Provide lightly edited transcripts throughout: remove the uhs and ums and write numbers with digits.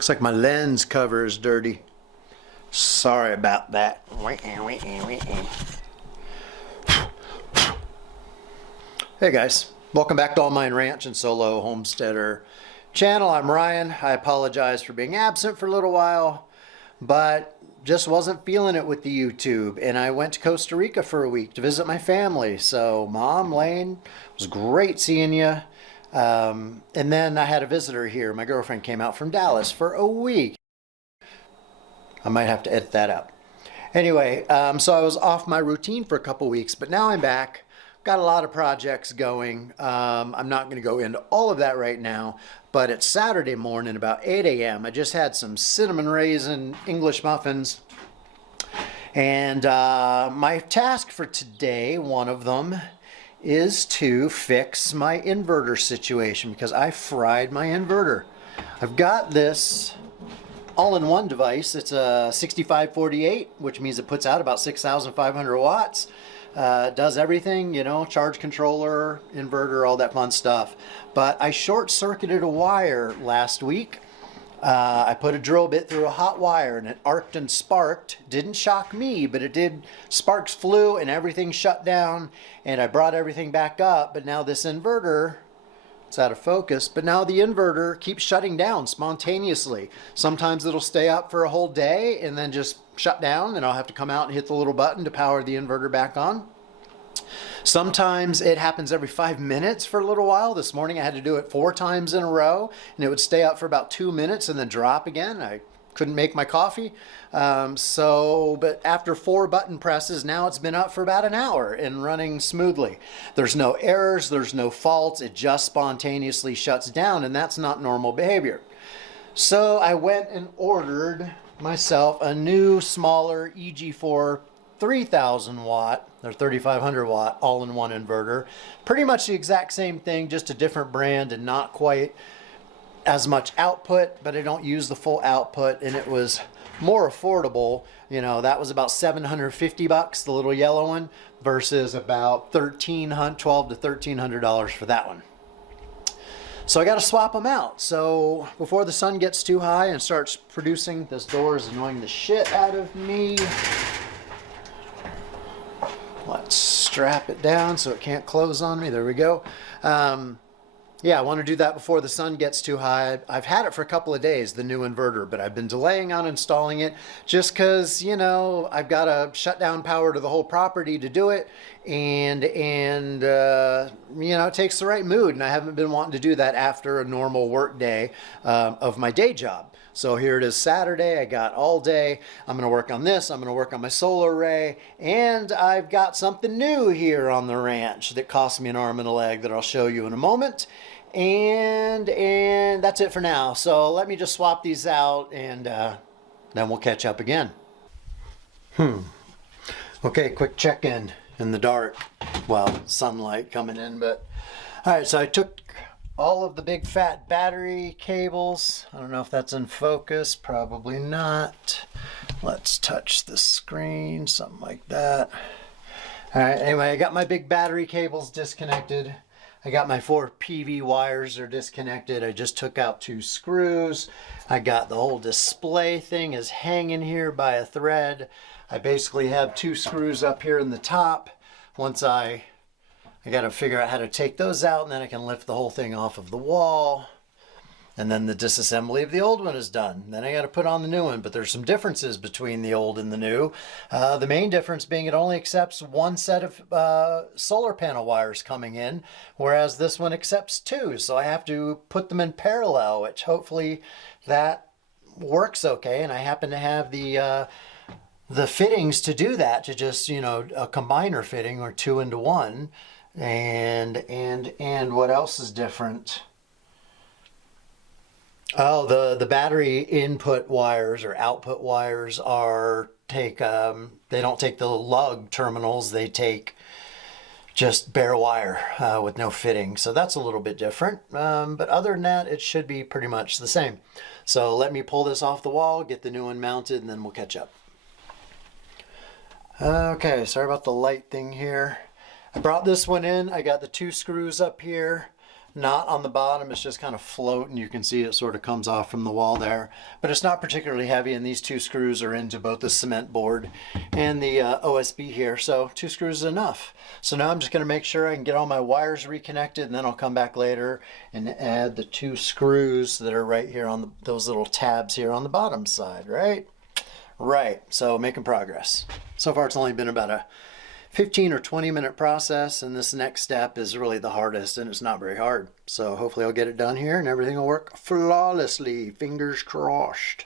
Looks like my lens cover is dirty. Sorry about that. Hey guys, welcome back to All Mine Ranch and Solo Homesteader channel. I'm Ryan. I apologize for being absent for a little while, but just wasn't feeling it with the YouTube, and I went to Costa Rica for a week to visit my family. So Mom, Lane, it was great seeing you. And then I had a visitor here. My girlfriend came out from Dallas for a week. I might have to edit that out. Anyway, so I was off my routine for a couple weeks, but now I'm back. Got a lot of projects going. I'm not going to go into all of that right now, but it's Saturday morning about 8 a.m. I just had some cinnamon raisin English muffins. And my task for today, one of them, is to fix my inverter situation because I fried my inverter. I've got this all-in-one device. It's a 6548, which means it puts out about 6,500 watts. Does everything, you know, charge controller, inverter, all that fun stuff. But I short-circuited a wire last week. I put a drill bit through a hot wire and it arced and sparked. Didn't shock me, but it did. Sparks flew and everything shut down, and I brought everything back up. But now this inverter, it's out of focus, but now the inverter keeps shutting down spontaneously. Sometimes it'll stay up for a whole day and then just shut down, and I'll have to come out and hit the little button to power the inverter back on. Sometimes it happens every 5 minutes for a little while. This morning I had to do it 4 times in a row, and it would stay up for about 2 minutes and then drop again. I couldn't make my coffee. But after 4 button presses, now it's been up for about an hour and running smoothly. There's no errors, there's no faults. It just spontaneously shuts down, and that's not normal behavior. So I went and ordered myself a new, smaller EG4 3,000 watt or 3,500 watt all-in-one inverter. Pretty much the exact same thing, just a different brand and not quite as much output, but I don't use the full output, and it was more affordable. You know, that was about 750 bucks, the little yellow one, versus about $12 to $1,300 for that one. So I got to swap them out. So before the sun gets too high and starts producing, this door is annoying the shit out of me. Let's strap it down so it can't close on me. There we go. Yeah, I want to do that before the sun gets too high. I've had it for a couple of days, the new inverter, but I've been delaying on installing it just because, you know, I've got to shut down power to the whole property to do it. And you know, it takes the right mood. And I haven't been wanting to do that after a normal work day of my day job. So here it is Saturday. I got all day. I'm going to work on this. I'm going to work on my solar array. And I've got something new here on the ranch that cost me an arm and a leg that I'll show you in a moment. And that's it for now. So let me just swap these out, and then we'll catch up again. Okay, quick check-in in the dark. Well, sunlight coming in, but all right. So I took all of the big fat battery cables. I don't know if that's in focus, probably not. Let's touch the screen, something like that. All right, anyway, I got my big battery cables disconnected. I got my 4 PV wires are disconnected. I just took out 2 screws. I got the whole display thing is hanging here by a thread. I basically have 2 screws up here in the top. Once I got to figure out how to take those out, and then I can lift the whole thing off of the wall. And then the disassembly of the old one is done. Then I got to put on the new one, but there's some differences between the old and the new. The main difference being it only accepts 1 set of solar panel wires coming in, whereas this one accepts 2. So I have to put them in parallel, which hopefully that works okay. And I happen to have the fittings to do that, to just, you know, a combiner fitting or 2 into 1. And what else is different? Oh, the battery input wires or output wires they don't take the lug terminals, they take just bare wire with no fitting. So that's a little bit different. But other than that, it should be pretty much the same. So let me pull this off the wall, get the new one mounted, and then we'll catch up. Okay, sorry about the light thing here. I brought this one in. I got the 2 screws up here. not on the bottom. It's just kind of floating. You can see it sort of comes off from the wall there, but it's not particularly heavy, and these 2 screws are into both the cement board and the OSB here, so 2 screws is enough. So now I'm just going to make sure I can get all my wires reconnected, and then I'll come back later and add the 2 screws that are right here on those little tabs here on the bottom side, right? Right, so making progress. So far it's only been about a 15 or 20 minute process, and this next step is really the hardest, and it's not very hard. So hopefully I'll get it done here and everything will work flawlessly. Fingers crossed.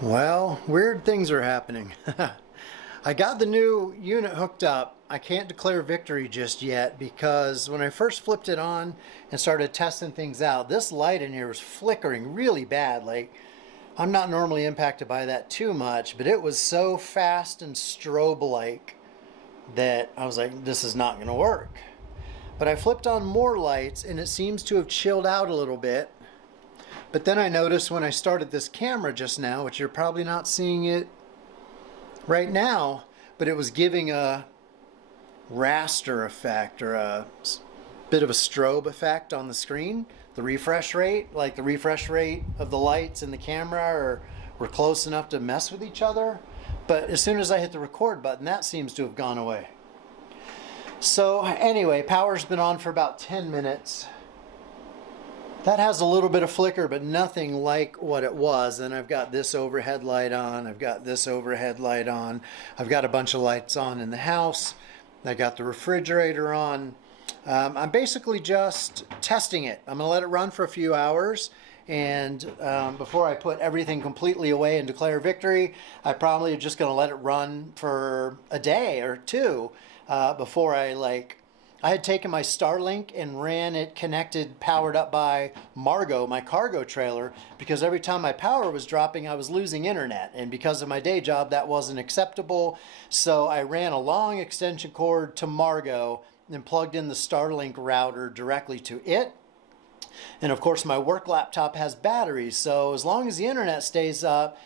Well, weird things are happening. I got the new unit hooked up. I can't declare victory just yet because when I first flipped it on and started testing things out, this light in here was flickering really bad. Like, I'm not normally impacted by that too much, but it was so fast and strobe-like that I was like, this is not going to work. But I flipped on more lights and it seems to have chilled out a little bit. But then I noticed when I started this camera just now, which you're probably not seeing it right now, but it was giving a raster effect or a bit of a strobe effect on the screen. The refresh rate, like the refresh rate of the lights in the camera were close enough to mess with each other. But as soon as I hit the record button, that seems to have gone away. So anyway, power's been on for about 10 minutes. That has a little bit of flicker, but nothing like what it was. And I've got this overhead light on. I've got this overhead light on. I've got a bunch of lights on in the house. I got the refrigerator on. I'm basically just testing it. I'm going to let it run for a few hours, and before I put everything completely away and declare victory, I probably just going to let it run for a day or 2 before I had taken my Starlink and ran it connected, powered up by Margo, my cargo trailer, because every time my power was dropping, I was losing internet. And because of my day job, that wasn't acceptable. So I ran a long extension cord to Margo and plugged in the Starlink router directly to it. And of course, my work laptop has batteries. So as long as the internet stays up,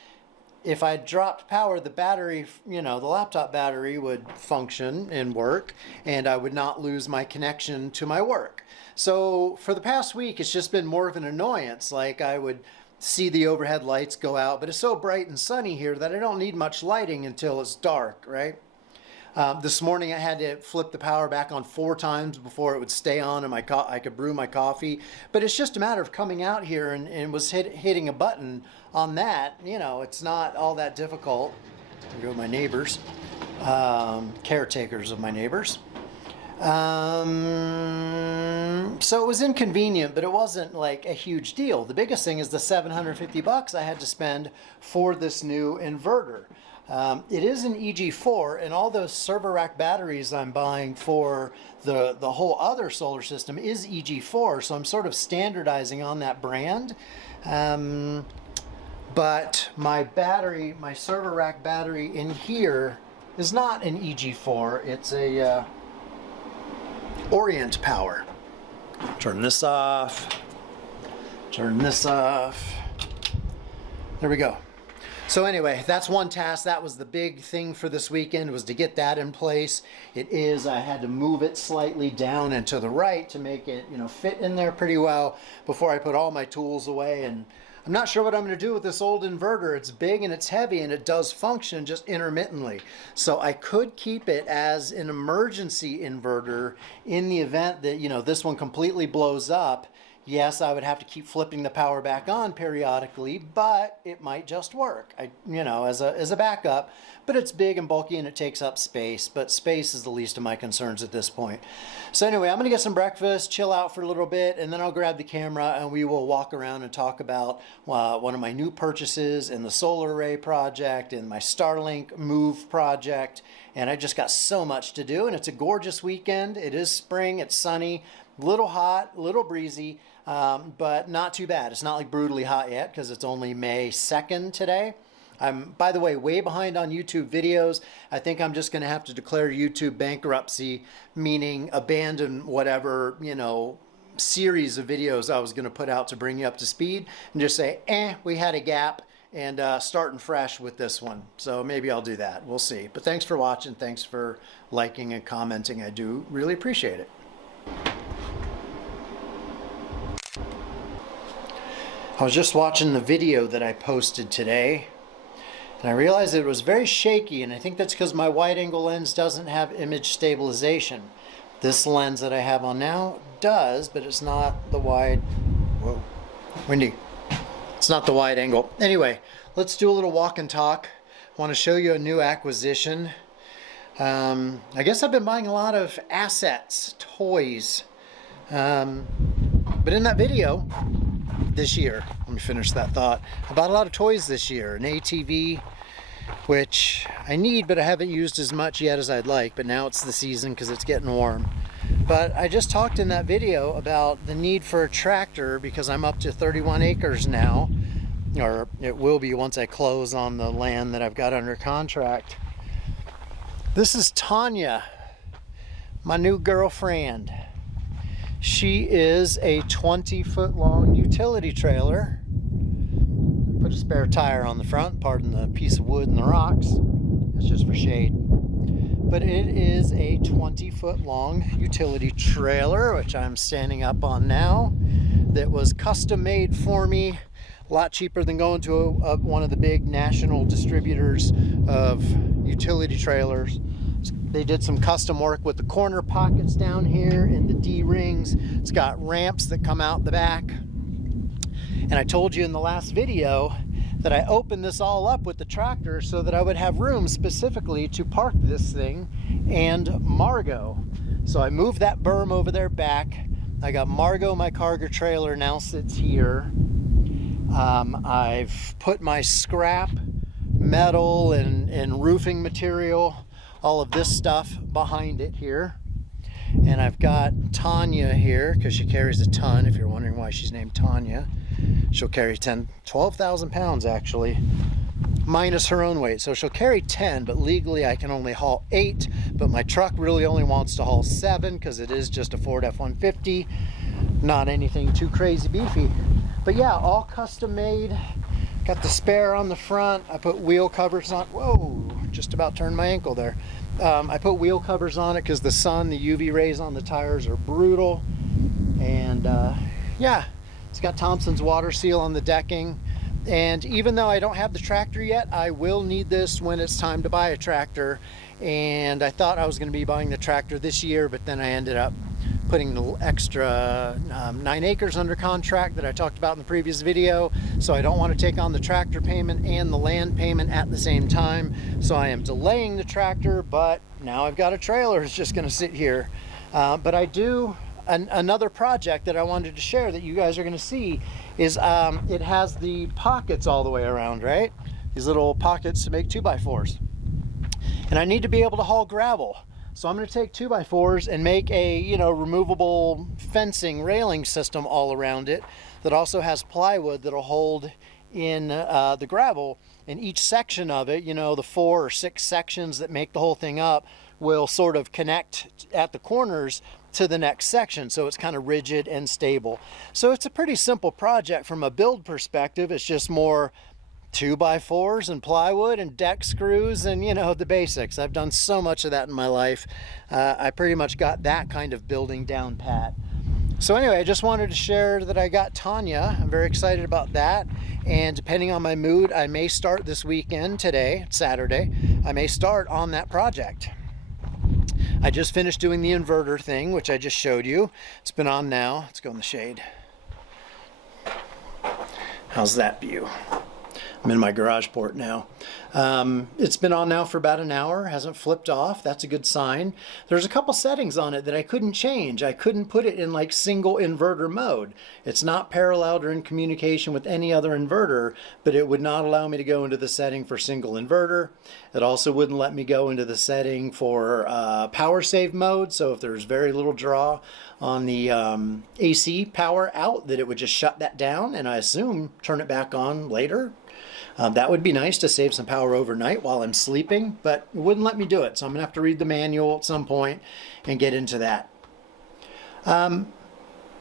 if I dropped power, the battery, the laptop battery would function and work, and I would not lose my connection to my work. So for the past week, it's just been more of an annoyance. Like, I would see the overhead lights go out, but it's so bright and sunny here that I don't need much lighting until it's dark, right? This morning I had to flip the power back on 4 times before it would stay on and I could brew my coffee. But it's just a matter of coming out here and was hitting a button on that. It's not all that difficult. I go to my neighbors, caretakers of my neighbors. So it was inconvenient, but it wasn't like a huge deal. The biggest thing is the $750 I had to spend for this new inverter. It is an EG4, and all those server rack batteries I'm buying for the whole other solar system is EG4, so I'm sort of standardizing on that brand. But my server rack battery in here is not an EG4, it's a Orient Power. Turn this off, turn this off. There we go. So anyway, that's one task. That was the big thing for this weekend, was to get that in place. I had to move it slightly down and to the right to make it, fit in there pretty well before I put all my tools away. And I'm not sure what I'm going to do with this old inverter. It's big and it's heavy and it does function just intermittently. So I could keep it as an emergency inverter in the event that, this one completely blows up. Yes, I would have to keep flipping the power back on periodically, but it might just work, as a backup. But it's big and bulky and it takes up space, but space is the least of my concerns at this point. So anyway, I'm going to get some breakfast, chill out for a little bit, and then I'll grab the camera and we will walk around and talk about one of my new purchases and the solar array project and my Starlink move project. And I just got so much to do, and it's a gorgeous weekend. It is spring, it's sunny, a little hot, a little breezy. But not too bad. It's not like brutally hot yet because it's only May 2nd today. I'm, by the way, way behind on YouTube videos. I think I'm just going to have to declare YouTube bankruptcy, meaning abandon whatever, series of videos I was going to put out to bring you up to speed and just say, we had a gap, and starting fresh with this one. So maybe I'll do that. We'll see. But thanks for watching. Thanks for liking and commenting. I do really appreciate it. I was just watching the video that I posted today, and I realized it was very shaky, and I think that's because my wide angle lens doesn't have image stabilization. This lens that I have on now does, but it's not the wide, whoa, windy. It's not the wide angle. Anyway, let's do a little walk and talk. I want to show you a new acquisition. I guess I've been buying a lot of assets, toys. But in that video this year, let me finish that thought. I bought a lot of toys this year. An ATV, which I need, but I haven't used as much yet as I'd like. But now it's the season because it's getting warm. But I just talked in that video about the need for a tractor because I'm up to 31 acres now, or it will be once I close on the land that I've got under contract. This is Tanya, my new girlfriend. She is a 20-foot long utility trailer. Put a spare tire on the front, pardon the piece of wood and the rocks. It's just for shade. But it is a 20-foot long utility trailer, which I'm standing up on now, that was custom made for me. A lot cheaper than going to one of the big national distributors of utility trailers. They did some custom work with the corner pockets down here and the D-rings. It's got ramps that come out the back. And I told you in the last video that I opened this all up with the tractor so that I would have room specifically to park this thing and Margot. So I moved that berm over there back. I got Margot, my cargo trailer, now sits here. I've put my scrap metal and roofing material, all of this stuff behind it here. And I've got Tanya here because she carries a ton, if you're wondering why she's named Tanya. She'll carry 12,000 pounds actually, minus her own weight. So she'll carry 10, but legally I can only haul 8. But my truck really only wants to haul 7 because it is just a Ford F-150. Not anything too crazy beefy. But yeah, all custom made. Got the spare on the front. I put wheel covers on. Whoa, just about turned my ankle there. I put wheel covers on it because the sun, the UV rays on the tires are brutal. And yeah, it's got Thompson's water seal on the decking. And even though I don't have the tractor yet, I will need this when it's time to buy a tractor. And I thought I was going to be buying the tractor this year, but then I ended up putting the extra 9 acres under contract that I talked about in the previous video. So I don't want to take on the tractor payment and the land payment at the same time. So I am delaying the tractor, but now I've got a trailer. It's just going to sit here. But I do, another project that I wanted to share that you guys are going to see is it has the pockets all the way around, right? These little pockets to make 2x4s. And I need to be able to haul gravel. So I'm going to take 2x4s and make a, removable fencing railing system all around it that also has plywood that'll hold in the gravel. And each section of it, the 4 or 6 sections that make the whole thing up will sort of connect at the corners to the next section. So it's kind of rigid and stable. So it's a pretty simple project from a build perspective. It's just more 2x4s and plywood and deck screws and the basics. I've done so much of that in my life. I pretty much got that kind of building down pat. So anyway, I just wanted to share that I got Tanya. I'm very excited about that. And depending on my mood, I may start this weekend, today, Saturday, I may start on that project. I just finished doing the inverter thing, which I just showed you. It's been on now. Let's go in the shade. How's that view? I'm in my garage port now. It's been on now for about an hour, hasn't flipped off. That's a good sign. There's a couple settings on it that I couldn't change. I couldn't put it in like single inverter mode. It's not paralleled or in communication with any other inverter, but it would not allow me to go into the setting for single inverter. It also wouldn't let me go into the setting for power save mode. So if there's very little draw on the AC power out, that it would just shut that down and I assume turn it back on later. That would be nice to save some power overnight while I'm sleeping, but it wouldn't let me do it. So I'm gonna have to read the manual at some point and get into that.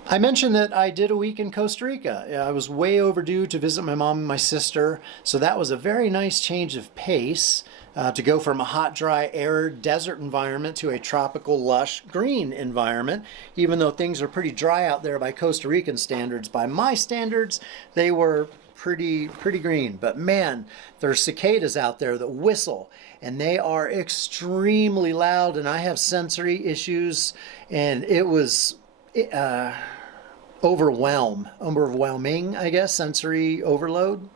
I mentioned that I did a week in Costa Rica. I was way overdue to visit my mom and my sister, so that was a very nice change of pace to go from a hot, dry, arid desert environment to a tropical, lush, green environment. Even though things are pretty dry out there by Costa Rican standards, by my standards, they were pretty green. But man, there's cicadas out there that whistle, and they are extremely loud, and I have sensory issues, and it was overwhelming, I guess. Sensory overload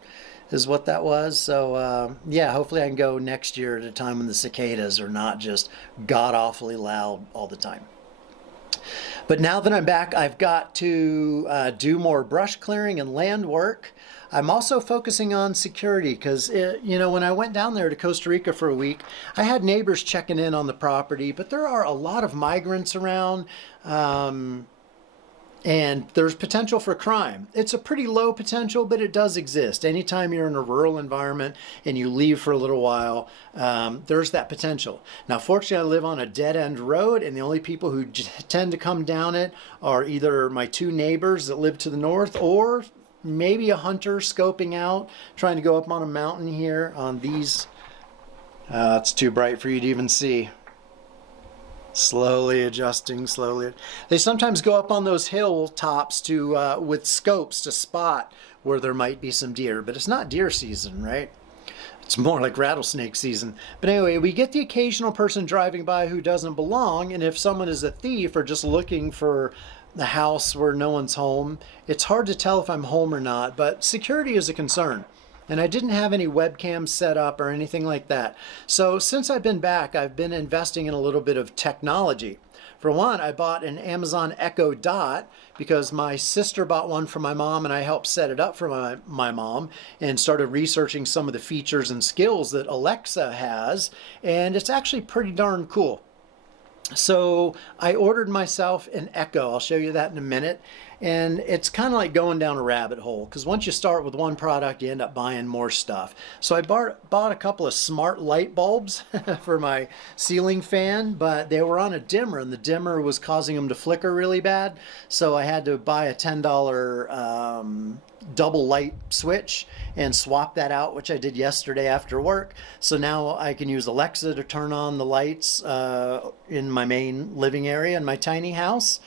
is what that was. So yeah, hopefully I can go next year at a time when the cicadas are not just god awfully loud all the time. But now that I'm back, I've got to do more brush clearing and land work. I'm also focusing on security because, you know, when I went down there to Costa Rica for a week, I had neighbors checking in on the property, but there are a lot of migrants around. And there's potential for crime. It's a pretty low potential, but it does exist. Anytime you're in a rural environment and you leave for a little while, there's that potential. Now, fortunately, I live on a dead-end road, and the only people who tend to come down it are either my two neighbors that live to the north or maybe a hunter scoping out, trying to go up on a mountain here on these. It's too bright for you to even see. Slowly adjusting, slowly. They sometimes go up on those hill tops to with scopes to spot where there might be some deer, but it's not deer season, right? It's more like rattlesnake season. But anyway, we get the occasional person driving by who doesn't belong, and if someone is a thief or just looking for the house where no one's home, it's hard to tell if I'm home or not, but security is a concern. And I didn't have any webcams set up or anything like that. So since I've been back, I've been investing in a little bit of technology. For one, I bought an Amazon Echo Dot because my sister bought one for my mom, and I helped set it up for my mom and started researching some of the features and skills that Alexa has. And it's actually pretty darn cool. So I ordered myself an Echo. I'll show you that in a minute. And it's kind of like going down a rabbit hole because once you start with one product, you end up buying more stuff. So I bought a couple of smart light bulbs for my ceiling fan, but they were on a dimmer, and the dimmer was causing them to flicker really bad. So I had to buy a $10 double light switch and swap that out, which I did yesterday after work. So now I can use Alexa to turn on the lights in my main living area in my tiny house.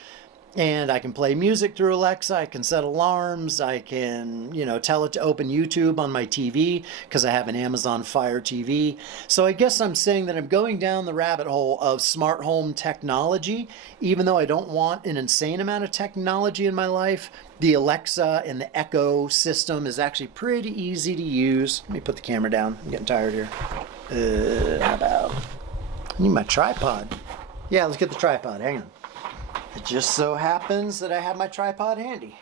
And I can play music through Alexa. I can set alarms. I can, you know, tell it to open YouTube on my TV because I have an Amazon Fire TV. So I guess I'm saying that I'm going down the rabbit hole of smart home technology. Even though I don't want an insane amount of technology in my life, the Alexa and the Echo system is actually pretty easy to use. Let me put the camera down. I'm getting tired here. How about? I need my tripod. Yeah, let's get the tripod. Hang on. It just so happens that I have my tripod handy.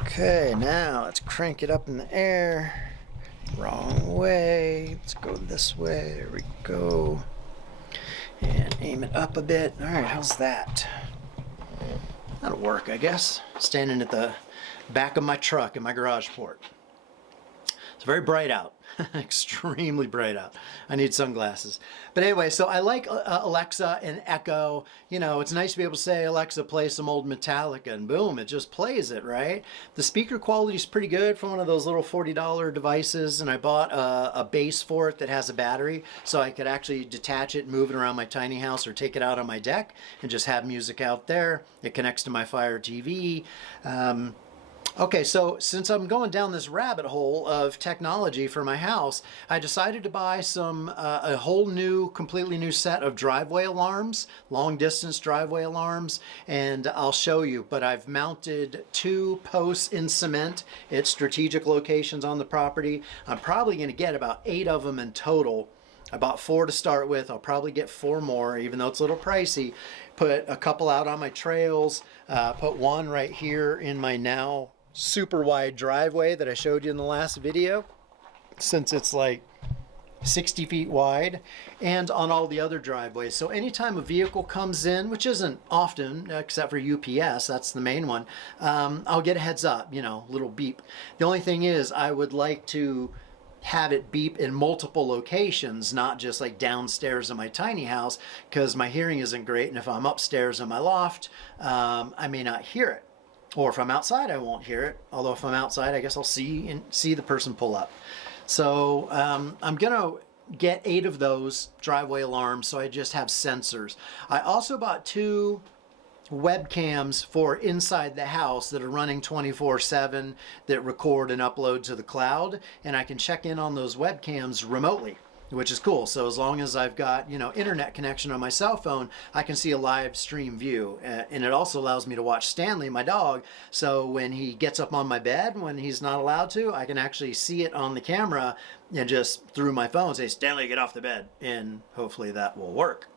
Okay, now let's crank it up in the air. Wrong way. Let's go this way. There we go. And aim it up a bit. All right, how's that? That'll work, I guess. Standing at the back of my truck in my garage port. It's very bright out. Extremely bright out. I need sunglasses. But anyway, so I like Alexa and Echo. You know, it's nice to be able to say, Alexa, play some old Metallica, and boom, it just plays it, right? The speaker quality is pretty good for one of those little $40 devices, and I bought a base for it that has a battery, so I could actually detach it, move it around my tiny house, or take it out on my deck and just have music out there. It connects to my Fire TV. Okay, so since I'm going down this rabbit hole of technology for my house, I decided to buy a whole new, completely new set of driveway alarms, long distance driveway alarms, and I'll show you. But I've mounted 2 posts in cement at strategic locations on the property. I'm probably going to get about 8 of them in total. I bought 4 to start with. I'll probably get 4 more, even though it's a little pricey. Put a couple out on my trails, put one right here in my now super wide driveway that I showed you in the last video, since it's like 60 feet wide, and on all the other driveways. So anytime a vehicle comes in, which isn't often except for UPS, that's the main one, I'll get a heads up, you know, little beep. The only thing is I would like to have it beep in multiple locations, not just like downstairs in my tiny house, because my hearing isn't great. And if I'm upstairs in my loft, I may not hear it. Or if I'm outside, I won't hear it. Although if I'm outside, I guess I'll see the person pull up. So I'm gonna get 8 of those driveway alarms, so I just have sensors. I also bought 2 webcams for inside the house that are running 24/7 that record and upload to the cloud, and I can check in on those webcams remotely, which is cool. So as long as I've got, internet connection on my cell phone, I can see a live stream view. And it also allows me to watch Stanley, my dog. So when he gets up on my bed, when he's not allowed to, I can actually see it on the camera and just through my phone say, "Stanley, get off the bed." And hopefully that will work.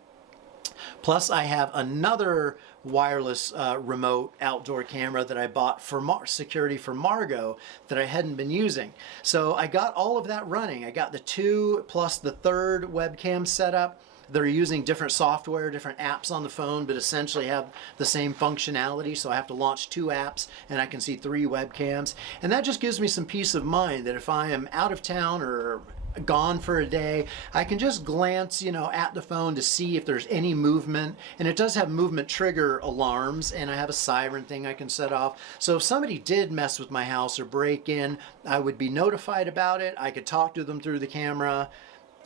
Plus, I have another wireless remote outdoor camera that I bought for security for Margot that I hadn't been using. So I got all of that running. I got the 2 plus the 3rd webcam set up. They're using different software, different apps on the phone, but essentially have the same functionality. So I have to launch 2 apps and I can see 3 webcams. And that just gives me some peace of mind that if I am out of town or gone for a day, I can just glance, at the phone to see if there's any movement. And it does have movement trigger alarms, and I have a siren thing I can set off. So if somebody did mess with my house or break in, I would be notified about it. I could talk to them through the camera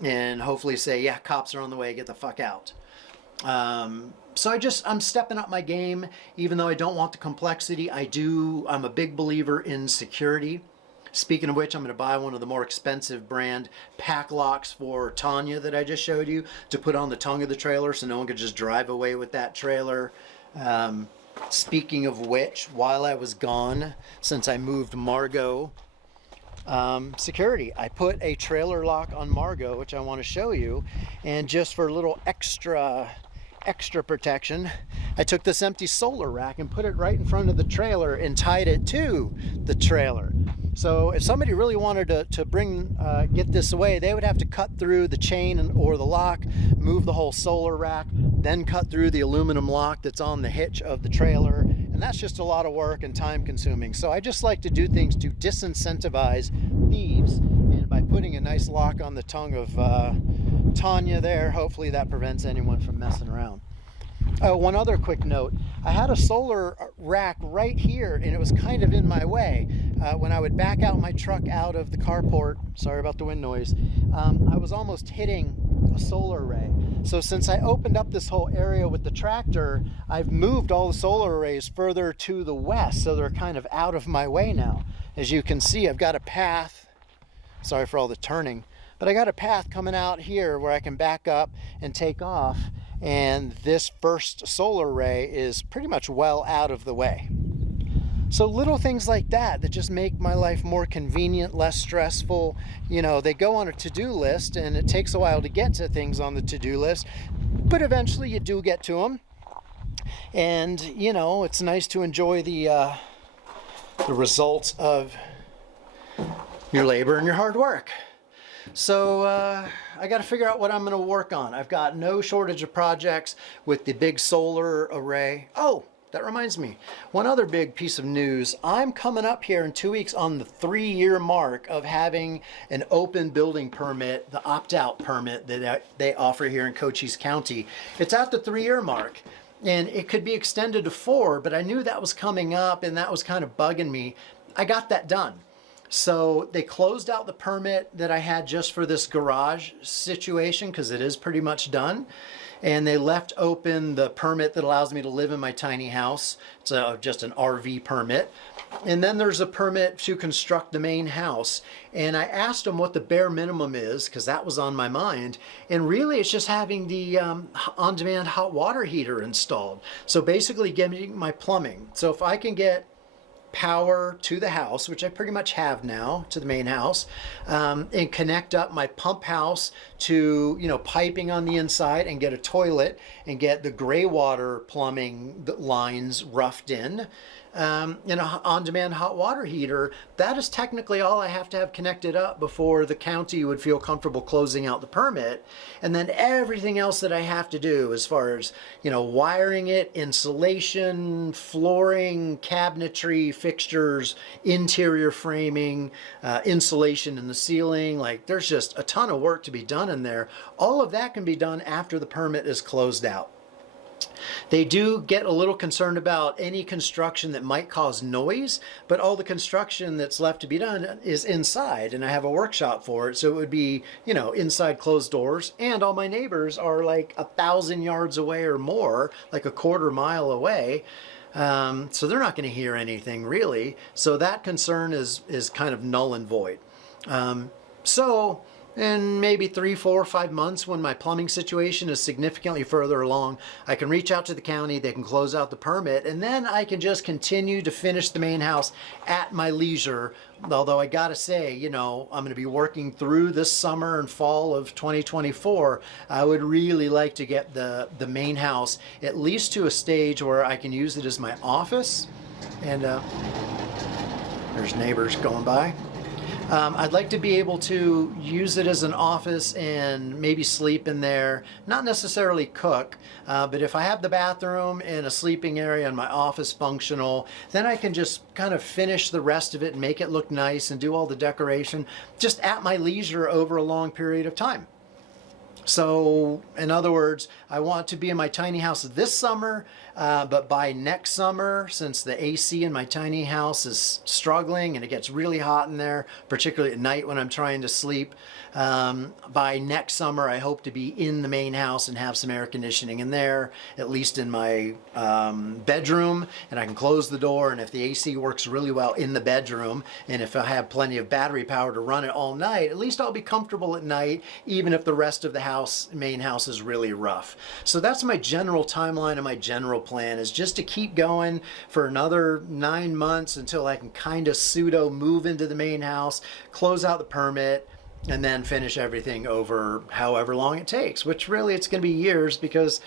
and hopefully say, "Yeah, cops are on the way, get the fuck out." So I'm stepping up my game, even though I don't want the complexity. I'm a big believer in security. Speaking of which, I'm going to buy one of the more expensive brand pack locks for Tanya that I just showed you to put on the tongue of the trailer so no one could just drive away with that trailer. Speaking of which, while I was gone, since I moved Margot, security, I put a trailer lock on Margot, which I want to show you. And just for a little extra protection, I took this empty solar rack and put it right in front of the trailer and tied it to the trailer. So if somebody really wanted to get this away, they would have to cut through the chain or the lock, move the whole solar rack, then cut through the aluminum lock that's on the hitch of the trailer. And that's just a lot of work and time consuming. So I just like to do things to disincentivize thieves. And by putting a nice lock on the tongue of Tanya there, hopefully that prevents anyone from messing around. Oh, one other quick note. I had a solar rack right here and it was kind of in my way. When I would back out my truck out of the carport, sorry about the wind noise, I was almost hitting a solar array. So since I opened up this whole area with the tractor, I've moved all the solar arrays further to the west, so they're kind of out of my way now. As you can see, I've got a path, sorry for all the turning, but I got a path coming out here where I can back up and take off. And this first solar array is pretty much well out of the way. So little things like that just make my life more convenient, less stressful. They go on a to-do list and it takes a while to get to things on the to-do list, but eventually you do get to them. And, it's nice to enjoy the results of your labor and your hard work. So I got to figure out what I'm going to work on. I've got no shortage of projects with the big solar array. Oh, that reminds me. One other big piece of news. I'm coming up here in 2 weeks on the 3-year mark of having an open building permit, the opt-out permit that they offer here in Cochise County. It's at the 3-year mark. And it could be extended to 4, but I knew that was coming up and that was kind of bugging me. I got that done. So they closed out the permit that I had just for this garage situation because it is pretty much done. And they left open the permit that allows me to live in my tiny house. It's just an RV permit. And then there's a permit to construct the main house. And I asked them what the bare minimum is because that was on my mind. And really it's just having the on-demand hot water heater installed. So basically getting my plumbing. So if I can get power to the house, which I pretty much have now, to the main house, and connect up my pump house to, piping on the inside and get a toilet and get the gray water plumbing lines roughed in. and an on-demand hot water heater. That is technically all I have to have connected up before the county would feel comfortable closing out the permit. And then everything else that I have to do as far as, wiring it, insulation, flooring, cabinetry, fixtures, interior framing, insulation in the ceiling. Like, there's just a ton of work to be done in there. All of that can be done after the permit is closed out. They do get a little concerned about any construction that might cause noise, but all the construction that's left to be done is inside, and I have a workshop for it, so it would be, inside closed doors, and all my neighbors are like 1,000 yards away or more, like a quarter mile away. So they're not going to hear anything really. So that concern is kind of null and void. So in maybe 3, 4, 5 months, when my plumbing situation is significantly further along, I can reach out to the county, they can close out the permit, and then I can just continue to finish the main house at my leisure. Although I gotta say, I'm gonna be working through this summer and fall of 2024. I would really like to get the main house at least to a stage where I can use it as my office. And there's neighbors going by. I'd like to be able to use it as an office and maybe sleep in there, not necessarily cook, but if I have the bathroom and a sleeping area and my office functional, then I can just kind of finish the rest of it and make it look nice and do all the decoration just at my leisure over a long period of time. So, in other words, I want to be in my tiny house this summer, but by next summer, since the AC in my tiny house is struggling and it gets really hot in there, particularly at night when I'm trying to sleep, by next summer I hope to be in the main house and have some air conditioning in there, at least in my bedroom, and I can close the door, and if the AC works really well in the bedroom, and if I have plenty of battery power to run it all night, at least I'll be comfortable at night, even if the rest of the main house is really rough. So that's my general timeline and my general plan, is just to keep going for another 9 months until I can kind of pseudo move into the main house, close out the permit, and then finish everything over however long it takes, which really it's going to be years, because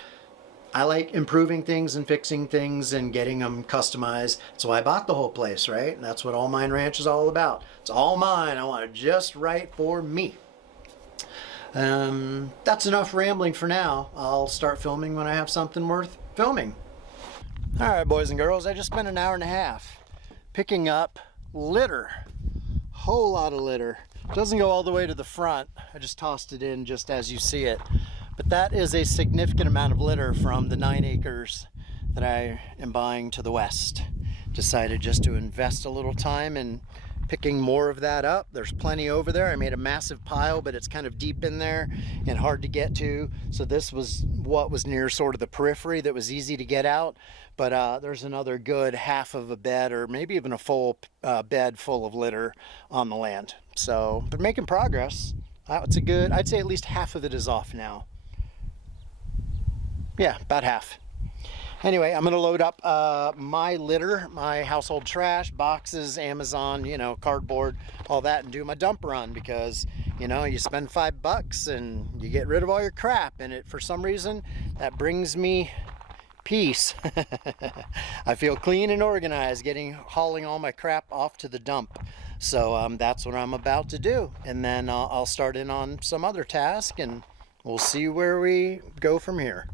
I like improving things and fixing things and getting them customized. That's why I bought the whole place, right? And that's what All Mine Ranch is all about. It's all mine. I want it just right for me. That's enough rambling for now. I'll start filming when I have something worth filming. All right, boys and girls, I just spent an hour and a half picking up litter. Whole lot of litter. Doesn't go all the way to the front. I just tossed it in just as you see it. But that is a significant amount of litter from the 9 acres that I am buying to the west. Decided just to invest a little time in picking more of that up. There's plenty over there. I made a massive pile, but it's kind of deep in there and hard to get to. So this was what was near sort of the periphery that was easy to get out. But there's another good half of a bed, or maybe even a full bed full of litter on the land. So, but making progress. It's a good, I'd say at least half of it is off now. Yeah, about half. Anyway, I'm gonna load up my litter, my household trash, boxes, Amazon, cardboard, all that, and do my dump run, because, you spend $5 and you get rid of all your crap, and for some reason, that brings me peace. I feel clean and organized hauling all my crap off to the dump. So that's what I'm about to do. And then I'll start in on some other task, and we'll see where we go from here.